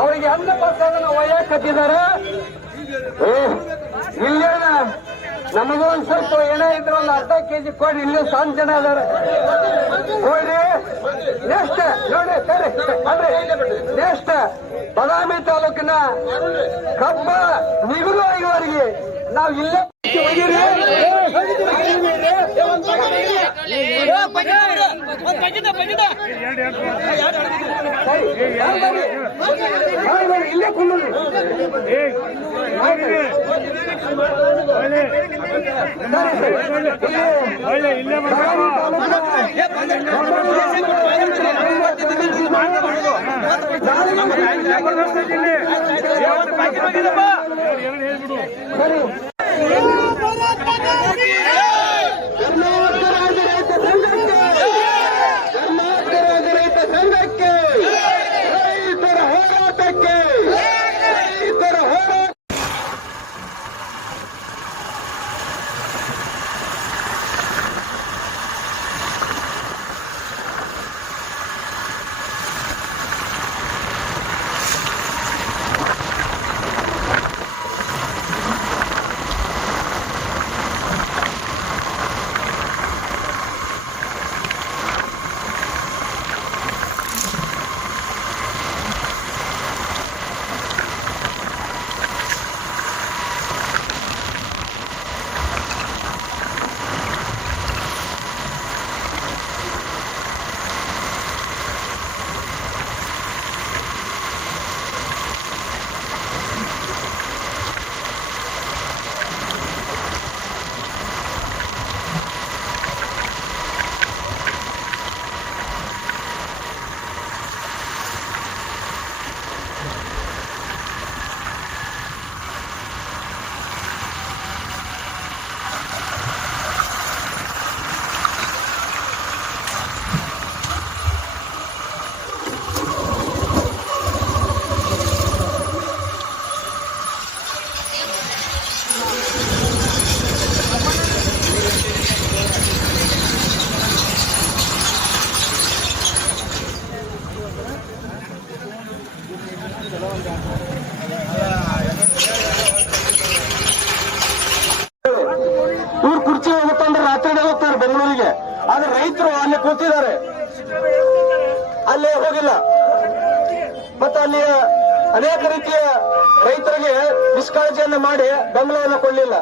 ಅವರಿಗೆ ಅನ್ನ ಪ್ರಸಾದನ ಒಯ್ಯಾಕ್ ಇಲ್ಲೇನ ನಮಗೂ ಒಂದ್ ಸ್ವಲ್ಪ ಏನೇ ಇದ್ರೆ ಒಂದು ಅರ್ಧ ಕೆಜಿ ಕೊಡಿ ಇಲ್ಲಿ ಸಾಂಗ್ ಜನ ಅದಾರ ಕೊಡ್ರಿ ನೆಕ್ಸ್ಟ್ ನೋಡಿ ಸರಿ ಅಲ್ರಿ ನೆಕ್ಸ್ಟ್ ಬದಾಮಿ ತಾಲೂಕಿನ ಕಬ್ಬ ನಿಗುರು ಐವರಿಗೆ ನಾವು ಇಲ್ಲೇ ಒಯ್ದಿರಿ. ಇಲ್ಲೇ. ಒಳ್ಳೆ ಇಲ್ಲೇ ಹೇಳ್ಬಿಡು ರೈತರು ಅಲ್ಲಿ ಕೂತಿದ್ದಾರೆ. ಅಲ್ಲಿ ಹೋಗಿಲ್ಲ. ಮತ್ತೆ ಅಲ್ಲಿಯ ಅನೇಕ ರೀತಿಯ ರೈತರಿಗೆ ನಿಷ್ಕಾಳಜಿಯನ್ನು ಮಾಡಿ ಬೆಂಬಲವನ್ನು ಕೊಡಲಿಲ್ಲ.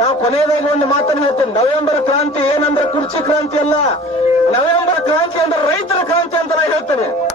ನಾವು ಕೊನೆಯದಾಗಿ ಒಂದು ಮಾತನ್ನು ಹೇಳ್ತೇನೆ. ನವೆಂಬರ್ ಕ್ರಾಂತಿ ಏನಂದ್ರೆ ಕುರ್ಚಿ ಕ್ರಾಂತಿ ಅಲ್ಲ. ನವೆಂಬರ್ ಕ್ರಾಂತಿ ಅಂದ್ರೆ ರೈತರ ಕ್ರಾಂತಿ ಅಂತ ನಾನು ಹೇಳ್ತೇನೆ.